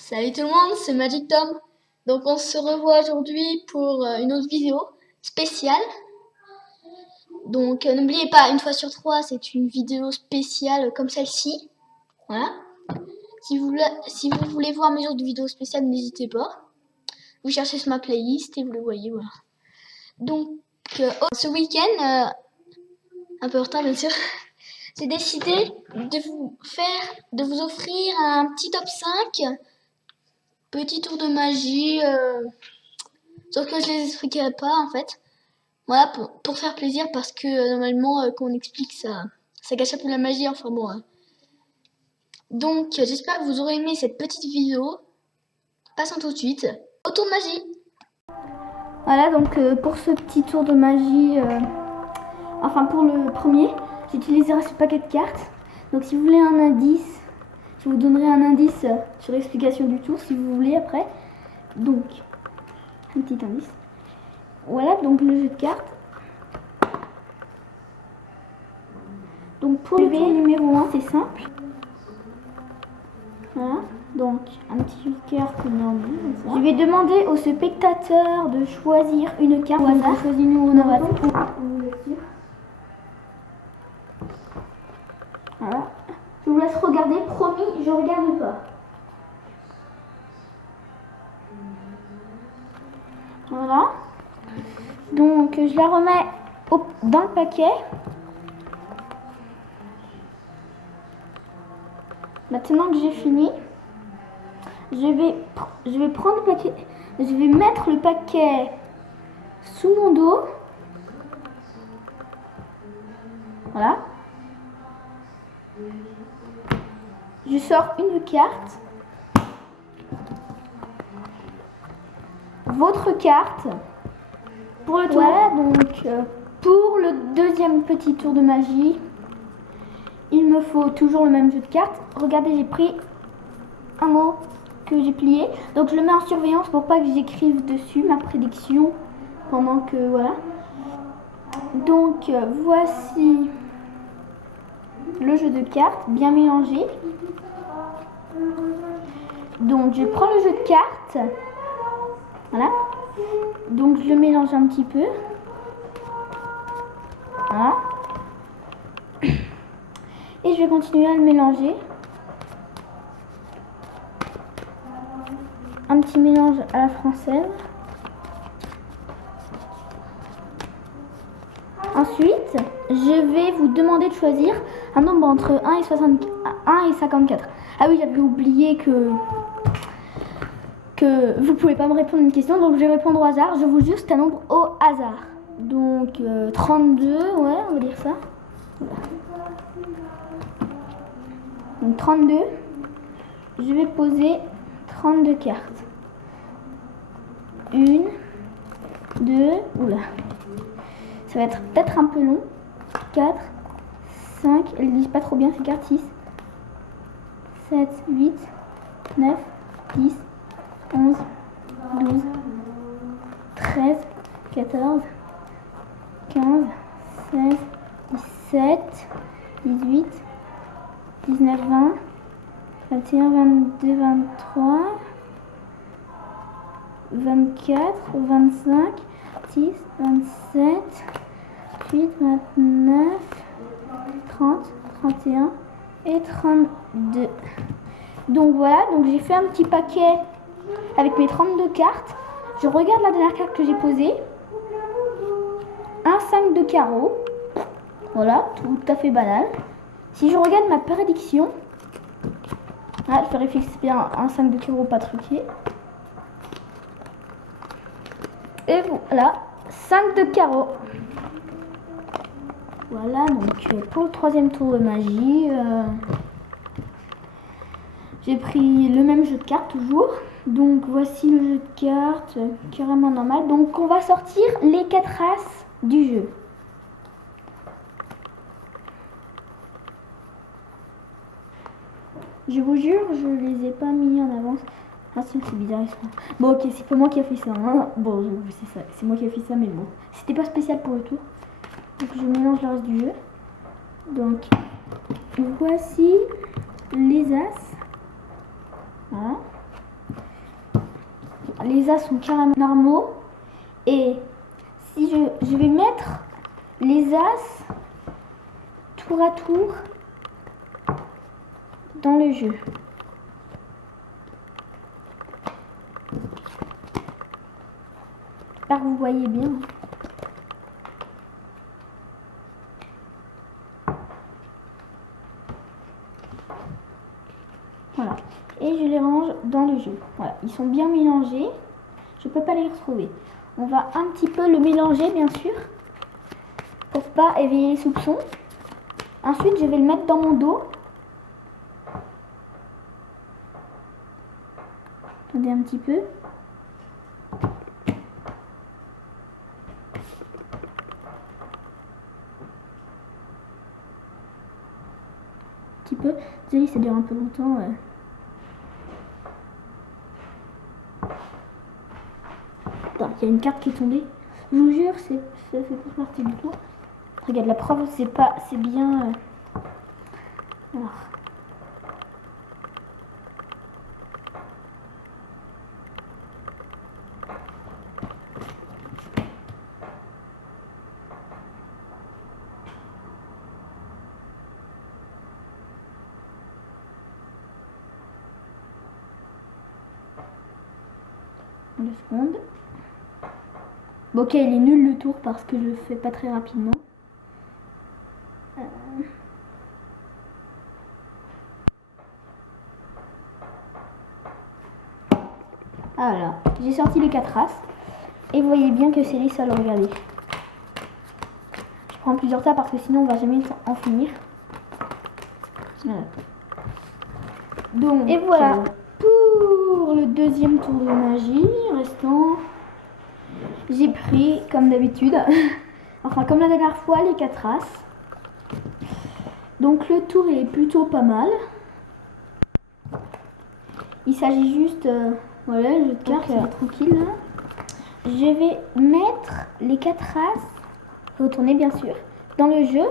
Salut tout le monde, c'est Magic Tom. Donc on se revoit aujourd'hui pour une autre vidéo spéciale. Donc n'oubliez pas, une fois sur trois, c'est une vidéo spéciale comme celle-ci. Voilà. Si vous voulez voir mes autres vidéos spéciales, n'hésitez pas. Vous cherchez sur ma playlist et vous le voyez, voilà. Donc ce week-end, un peu en retard bien sûr, j'ai décidé de vous offrir un petit top 5. Petit tour de magie, sauf que je les expliquerai pas en fait. Voilà, pour faire plaisir, parce que normalement quand on explique ça gâche un peu la magie, enfin bon. Donc j'espère que vous aurez aimé cette petite vidéo. Passons tout de suite au tour de magie. Voilà, donc pour ce petit tour de magie, enfin pour le premier, j'utiliserai ce paquet de cartes. Donc si vous voulez un indice, je vous donnerai un indice sur l'explication du tour si vous voulez après. Donc, un petit indice. Voilà donc le jeu de cartes. Donc pour le tour numéro 1, c'est simple. Voilà, donc un petit jeu de cartes normal. Je vais demander au spectateur de choisir une carte au hasard. Choisissez-nous au hasard. Voilà. Je vous laisse regarder, promis, je regarde pas. Voilà. Donc je la remets dans le paquet. Maintenant que j'ai fini, je vais prendre le paquet, je vais mettre le paquet sous mon dos. Voilà. Je sors une carte. Votre carte pour le tour. Voilà, donc pour le deuxième petit tour de magie, il me faut toujours le même jeu de cartes. Regardez, j'ai pris un mot que j'ai plié. Donc je le mets en surveillance pour pas que j'écrive dessus ma prédiction pendant que voilà. Donc voici le jeu de cartes bien mélangé. Donc je prends le jeu de cartes. Voilà. Donc je le mélange un petit peu. Voilà. Et je vais continuer à le mélanger. Un petit mélange à la française. Ensuite, je vais vous demander de choisir un nombre entre 1 et 54. Ah oui, j'avais oublié que vous pouvez pas me répondre à une question, donc je vais répondre au hasard. Je vous juste un nombre au hasard. Donc 32, ouais, on va dire ça. Voilà. Donc 32, je vais poser 32 cartes. 1, 2, oula. Ça va être peut-être un peu long. 4, 5, elles lisent pas trop bien ces cartes. 6, 7, 8, 9, 10, 11, 12, 13, 14, 15, 16, 17, 18, 19, 20, 21, 22, 23, 24, 25, 26, 27, 28, 29, 30, 31 et 32. Donc voilà, donc j'ai fait un petit paquet avec mes 32 cartes. Je regarde la dernière carte que j'ai posée. Un 5 de carreau. Voilà, tout à fait banal. Si je regarde ma prédiction, je vérifie que c'est bien un 5 de carreau pas truqué. Et voilà, 5 de carreau. Voilà, donc pour le troisième tour de magie, j'ai pris le même jeu de cartes toujours. Donc voici le jeu de cartes, carrément normal. Donc on va sortir les 4 races du jeu. Je vous jure, je les ai pas mis en avance. Ah si, c'est bizarre. Bon ok, c'est pas moi qui a fait ça. Hein. Bon, c'est moi qui a fait ça, mais bon. C'était pas spécial pour le tour. Donc je mélange le reste du jeu. Donc voici les as. Voilà. les as sont carrément normaux. Et si je vais mettre les as tour à tour dans le jeu. J'espère que vous voyez bien. Voilà. Et je les range dans le jeu. Voilà. Ils sont bien mélangés. Je ne peux pas les retrouver. On va un petit peu le mélanger, bien sûr, pour pas éveiller les soupçons. Ensuite, je vais le mettre dans mon dos. Attendez un petit peu. Peu. Désolé, ça dure un peu longtemps. Attends, il y a une carte qui est tombée. Je vous jure, ça fait pas partie du tout. Regarde, la preuve, c'est bien. Alors. Deux secondes. Bon, ok, il est nul le tour parce que je le fais pas très rapidement. Voilà, j'ai sorti les 4 as. Et vous voyez bien que c'est les seuls, regardez. Je prends plusieurs tas parce que sinon on va jamais en finir. Voilà. Donc, et voilà pour le deuxième tour de magie restant. J'ai pris comme d'habitude, enfin comme la dernière fois, les 4 as. Donc le tour il est plutôt pas mal. Il s'agit juste, voilà, le jeu de cartes, tranquille. Là. Je vais mettre les 4 as, retourner bien sûr, dans le jeu.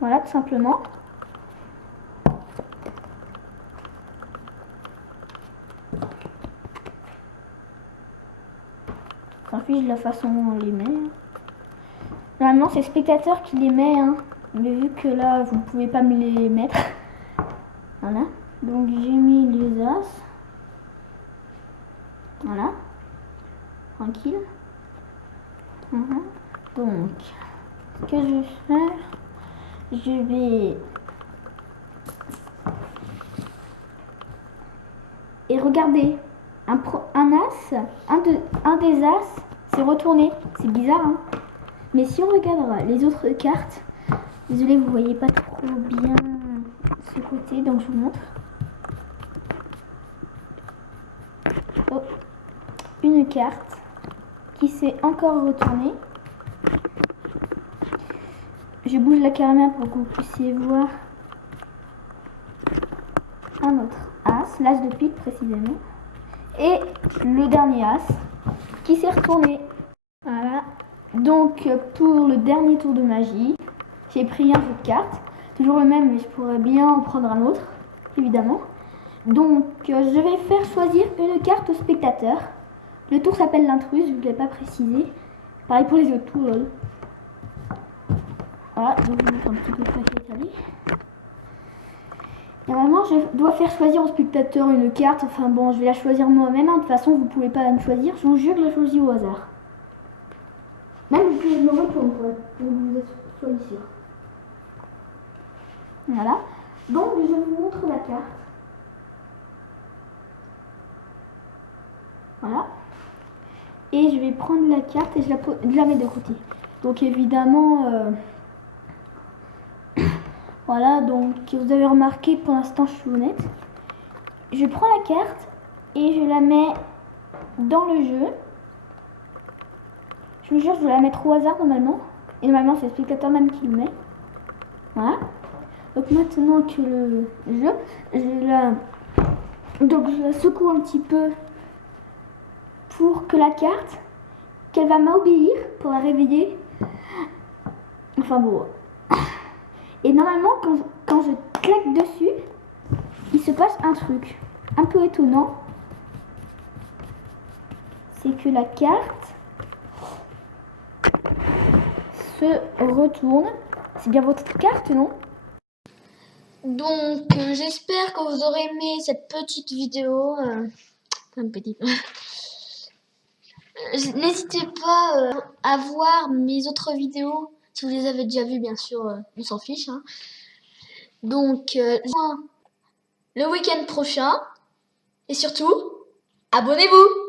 Voilà, tout simplement. S'en fiche de la façon dont on les met. Normalement, c'est le spectateur qui les met, hein. Mais vu que là, vous ne pouvez pas me les mettre. Voilà. Donc, j'ai mis les as. Voilà. Tranquille. Donc, ce que je vais faire, je vais... Et regardez, un as, un des as, c'est retourné. C'est bizarre, hein. Mais si on regardera les autres cartes, désolé, vous voyez pas trop bien ce côté, donc je vous montre. Oh, une carte qui s'est encore retournée. Je bouge la caméra pour que vous puissiez voir un autre as, l'as de pique précisément. Et le dernier as qui s'est retourné. Voilà. Donc pour le dernier tour de magie, j'ai pris un jeu de cartes. Toujours le même, mais je pourrais bien en prendre un autre, évidemment. Donc je vais faire choisir une carte au spectateur. Le tour s'appelle l'intruse, je ne l'ai pas précisé. Pareil pour les autres tours. Voilà, donc je vous montre un petit peu le paquet étalé. Normalement, je dois faire choisir au spectateur une carte. Enfin bon, je vais la choisir moi-même. De toute façon, vous ne pouvez pas la choisir. Je vous jure que je la choisis au hasard. Même vous pouvez me retourner pour que vous soyez sûr. Voilà. Donc, je vous montre la carte. Voilà. Et je vais prendre la carte et je la mets de côté. Donc, évidemment... Voilà, donc vous avez remarqué, pour l'instant je suis honnête. Je prends la carte et je la mets dans le jeu. Je vous jure, je vais la mettre au hasard normalement. Et normalement c'est le spectateur même qui le met. Voilà. Donc maintenant que le jeu, donc je la secoue un petit peu pour que la carte, qu'elle va m'obéir pour la réveiller. Enfin bon. Et normalement, quand je claque dessus, il se passe un truc un peu étonnant. c'est que la carte se retourne. C'est bien votre carte, non? Donc, j'espère que vous aurez aimé cette petite vidéo. N'hésitez pas à voir mes autres vidéos. Si vous les avez déjà vues, bien sûr, on s'en fiche. Hein. Donc, le week-end prochain. Et surtout, abonnez-vous!